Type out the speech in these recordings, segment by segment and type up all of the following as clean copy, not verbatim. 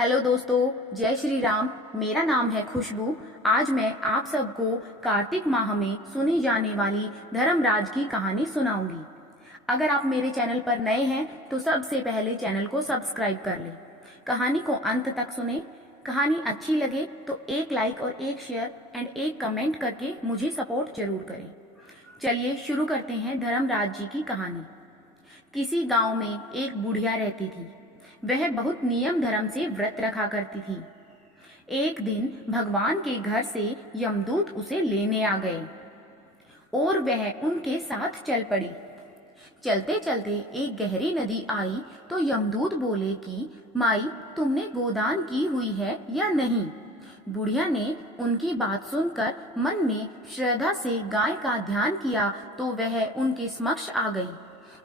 Hello दोस्तों, जय श्री राम। मेरा नाम है खुशबू। आज मैं आप सबको कार्तिक माह में सुनी जाने वाली धर्मराज की कहानी सुनाऊंगी। अगर आप मेरे चैनल पर नए हैं तो सबसे पहले चैनल को सब्सक्राइब कर लें। कहानी को अंत तक सुने। कहानी अच्छी लगे तो एक लाइक और एक शेयर एंड एक कमेंट करके मुझे सपोर्ट जरूर करें। चलिए शुरू करते हैं धर्मराज जी की कहानी। किसी गांव में एक बुढ़िया रहती थी। वह बहुत नियम धर्म से व्रत रखा करती थी। एक दिन भगवान के घर से यमदूत उसे लेने आ गए और वह उनके साथ चल पड़ी। चलते चलते एक गहरी नदी आई तो यमदूत बोले कि माई, तुमने गोदान की हुई है या नहीं। बुढ़िया ने उनकी बात सुनकर मन में श्रद्धा से गाय का ध्यान किया तो वह उनके समक्ष आ गई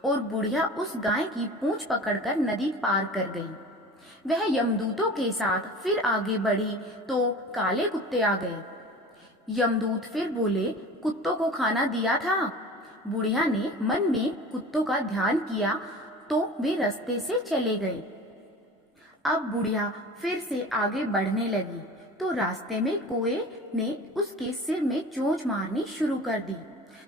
और बुढ़िया उस गाय की पूंछ पकड़कर नदी पार कर गई। वह यमदूतों के साथ फिर आगे बढ़ी तो काले कुत्ते आ गए। यमदूत फिर बोले, कुत्तों को खाना दिया था। बुढ़िया ने मन में कुत्तों का ध्यान किया तो वे रास्ते से चले गए। अब बुढ़िया फिर से आगे बढ़ने लगी तो रास्ते में कोए ने उसके सिर में चोंच मारनी शुरू कर दी।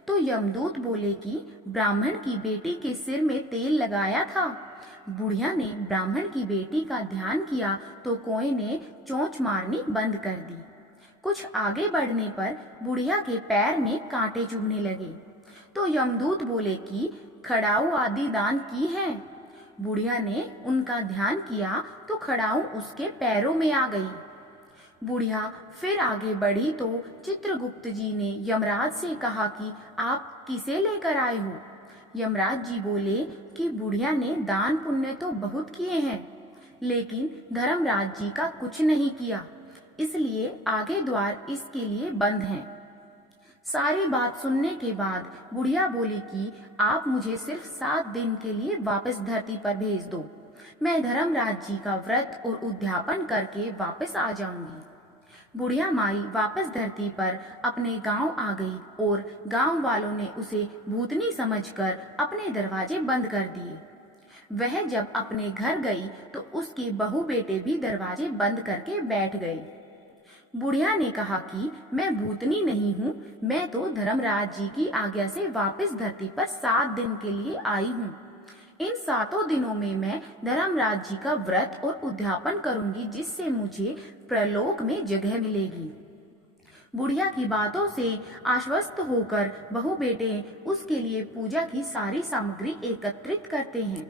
तो यमदूत बोले कि ब्राह्मण की बेटी के सिर में तेल लगाया था। बुढ़िया ने ब्राह्मण की बेटी का ध्यान किया तो कोए ने चोंच मारनी बंद कर दी। कुछ आगे बढ़ने पर बुढ़िया के पैर में कांटे चुभने लगे तो यमदूत बोले कि खड़ाऊ आदि दान की है। बुढ़िया ने उनका ध्यान किया तो खड़ाऊ उसके पैरों में आ गई। बुढ़िया फिर आगे बढ़ी तो चित्रगुप्त जी ने यमराज से कहा कि आप किसे लेकर आए हो। यमराज जी बोले कि बुढ़िया ने दान पुण्य तो बहुत किए हैं लेकिन धर्मराज जी का कुछ नहीं किया, इसलिए आगे द्वार इसके लिए बंद हैं। सारी बात सुनने के बाद बुढ़िया बोली कि आप मुझे सिर्फ 7 दिन के लिए वापस धरती पर भेज दो। मैं धर्मराज जी का व्रत और उद्यापन करके वापस आ जाऊंगी। बुढ़िया माई वापस धरती पर अपने गांव आ गई और गांव वालों ने उसे भूतनी समझकर अपने दरवाजे बंद कर दिए। वह जब अपने घर गई तो उसके बहू बेटे भी दरवाजे बंद करके बैठ गए। बुढ़िया ने कहा कि मैं भूतनी नहीं हूँ, मैं तो धर्मराज जी की आज्ञा से वापस धरती पर 7 दिन के लिए आई हूँ। इन 7 दिनों में मैं धर्मराज जी का व्रत और उद्यापन करूंगी जिससे मुझे प्रलोक में जगह मिलेगी। बुढ़िया की बातों से आश्वस्त होकर बहू बेटे उसके लिए पूजा की सारी सामग्री एकत्रित करते हैं।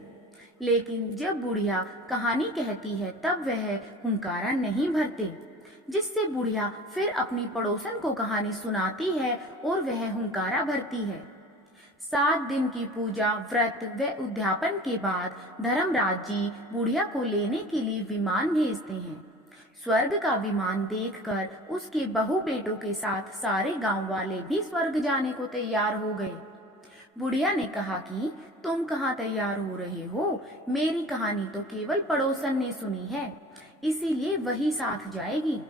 लेकिन जब बुढ़िया कहानी कहती है तब वह हुंकारा नहीं भरते, जिससे बुढ़िया फिर अपनी पड़ोसन को कहानी सुनाती है और वह हुंकारा भरती है। 7 दिन की पूजा, व्रत व उद्यापन के बाद धर्मराज जी बुढ़िया को लेने के लिए विमान भेजते हैं। स्वर्ग का विमान देखकर उसके बहू बेटों के साथ सारे गांव वाले भी स्वर्ग जाने को तैयार हो गए। बुढ़िया ने कहा कि तुम कहाँ तैयार हो रहे हो? मेरी कहानी तो केवल पड़ोसन ने सुनी है, इसीलिए वही साथ जाएगी।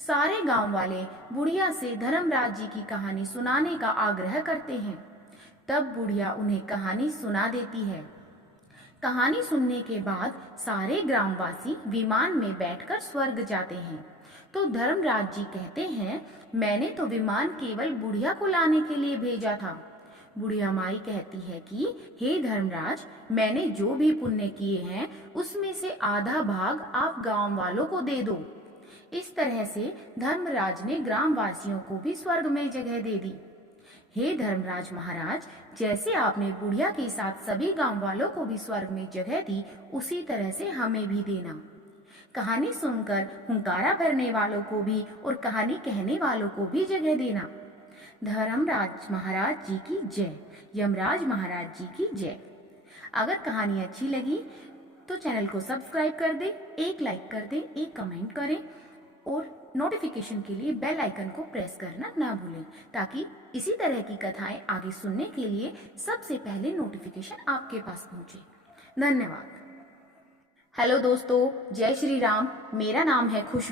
सारे गांव वाले बुढ़िया से धर्मराज जी की कहानी सुनाने का आग्रह करते हैं। तब बुढ़िया उन्हें कहानी सुना देती है। कहानी सुनने के बाद सारे ग्रामवासी विमान में बैठकर स्वर्ग जाते हैं। तो धर्मराज जी कहते हैं, मैंने तो विमान केवल बुढ़िया को लाने के लिए भेजा था। बुढ़िया माई कहती है कि हे धर्मराज, मैंने जो भी पुण्य किए हैं उसमें से आधा भाग आप गांव वालों को दे दो। इस तरह से धर्मराज ने ग्रामवासियों को भी स्वर्ग में जगह दे दी। हे धर्मराज महाराज, जैसे आपने बुढ़िया के साथ सभी गांव वालों को भी स्वर्ग में जगह दी, उसी तरह से हमें भी देना। कहानी सुनकर हुंकारा भरने वालों को भी और कहानी कहने वालों को भी जगह देना। धर्मराज महाराज जी की जय। यमराज महाराज जी की जय। अगर कहानी अच्छी लगी तो चैनल को सब्सक्राइब कर दे, एक लाइक कर दे, एक कमेंट करें और नोटिफिकेशन के लिए बेल आइकन को प्रेस करना ना भूलें, ताकि इसी तरह की कथाएं आगे सुनने के लिए सबसे पहले नोटिफिकेशन आपके पास पहुंचे। धन्यवाद। हेलो दोस्तों, जय श्री राम। मेरा नाम है खुशबू।